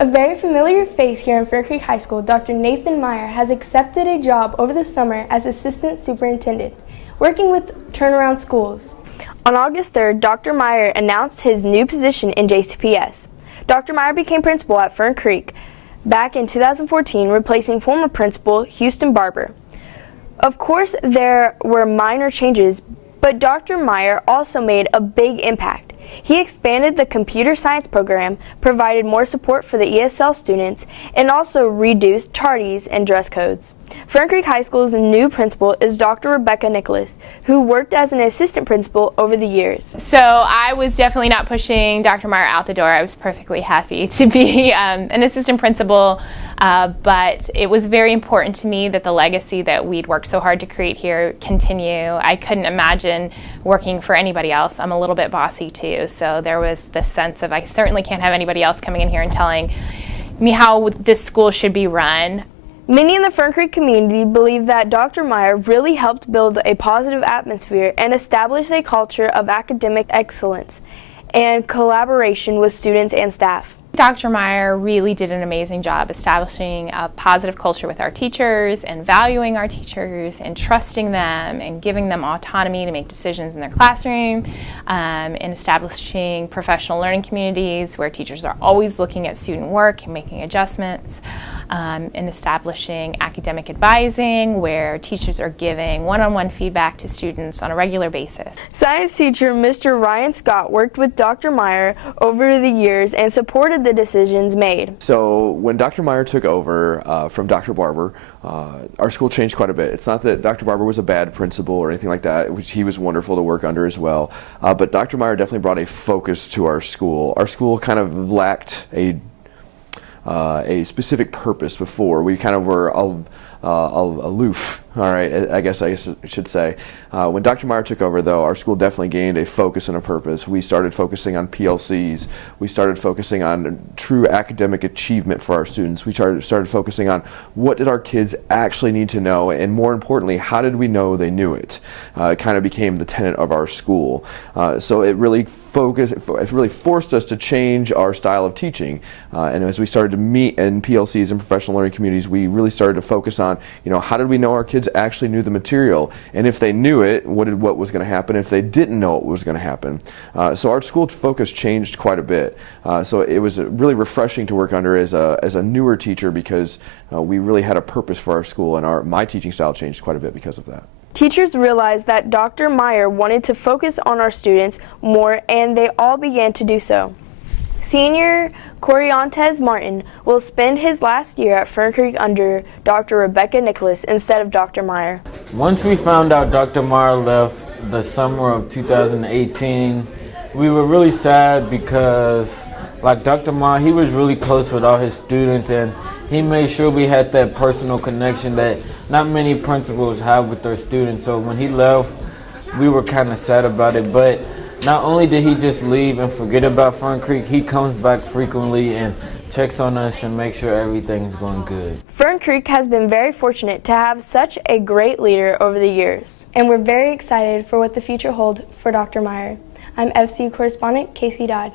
A very familiar face here in Fern Creek High School, Dr. Nathan Meyer has accepted a job over the summer as Assistant Superintendent, working with turnaround schools. On August 3rd, Dr. Meyer announced his new position in JCPS. Dr. Meyer became principal at Fern Creek back in 2014, replacing former principal Houston Barber. Of course, there were minor changes, but Dr. Meyer also made a big impact. He expanded the computer science program, provided more support for the ESL students, and also reduced tardies and dress codes. Fern Creek High School's new principal is Dr. Rebecca Nicholas, who worked as an assistant principal over the years. So I was definitely not pushing Dr. Meyer out the door. I was perfectly happy to be an assistant principal, but it was very important to me that the legacy that we'd worked so hard to create here continue. I couldn't imagine working for anybody else. I'm a little bit bossy too, so there was this sense of I certainly can't have anybody else coming in here and telling me how this school should be run. Many in the Fern Creek community believe that Dr. Meyer really helped build a positive atmosphere and establish a culture of academic excellence and collaboration with students and staff. Dr. Meyer really did an amazing job establishing a positive culture with our teachers and valuing our teachers and trusting them and giving them autonomy to make decisions in their classroom, and establishing professional learning communities where teachers are always looking at student work and making adjustments, and establishing academic advising where teachers are giving one-on-one feedback to students on a regular basis. Science teacher Mr. Ryan Scott worked with Dr. Meyer over the years and supported the decisions made. So when Dr. Meyer took over from Dr. Barber, our school changed quite a bit. It's not that Dr. Barber was a bad principal or anything like that. He was wonderful to work under as well. But Dr. Meyer definitely brought a focus to our school. Our school kind of lacked a specific purpose before. We kind of were aloof, all right, I guess I should say. When Dr. Meyer took over, though, our school definitely gained a focus and a purpose. We started focusing on PLCs. We started focusing on true academic achievement for our students. We started focusing on what did our kids actually need to know, and more importantly, how did we know they knew it? It kind of became the tenet of our school. So it really forced us to change our style of teaching. And as we started to meet in PLCs and professional learning communities, we really started to focus on, how did we know our kids actually knew the material? And if they knew it, what was going to happen? If they didn't know what was going to happen? So our school focus changed quite a bit. So it was really refreshing to work under as a newer teacher because we really had a purpose for our school, and my teaching style changed quite a bit because of that. Teachers realized that Dr. Meyer wanted to focus on our students more, and they all began to do so. Senior Coriantes Martin will spend his last year at Fern Creek under Dr. Rebecca Nicholas instead of Dr. Meyer. Once we found out Dr. Meyer left the summer of 2018, we were really sad because, like Dr. Meyer, he was really close with all his students, and he made sure we had that personal connection that not many principals have with their students. So when he left, we were kind of sad about it. But not only did he just leave and forget about Fern Creek, he comes back frequently and checks on us and makes sure everything's going good. Fern Creek has been very fortunate to have such a great leader over the years, and we're very excited for what the future holds for Dr. Meyer. I'm FC correspondent Casey Dodd.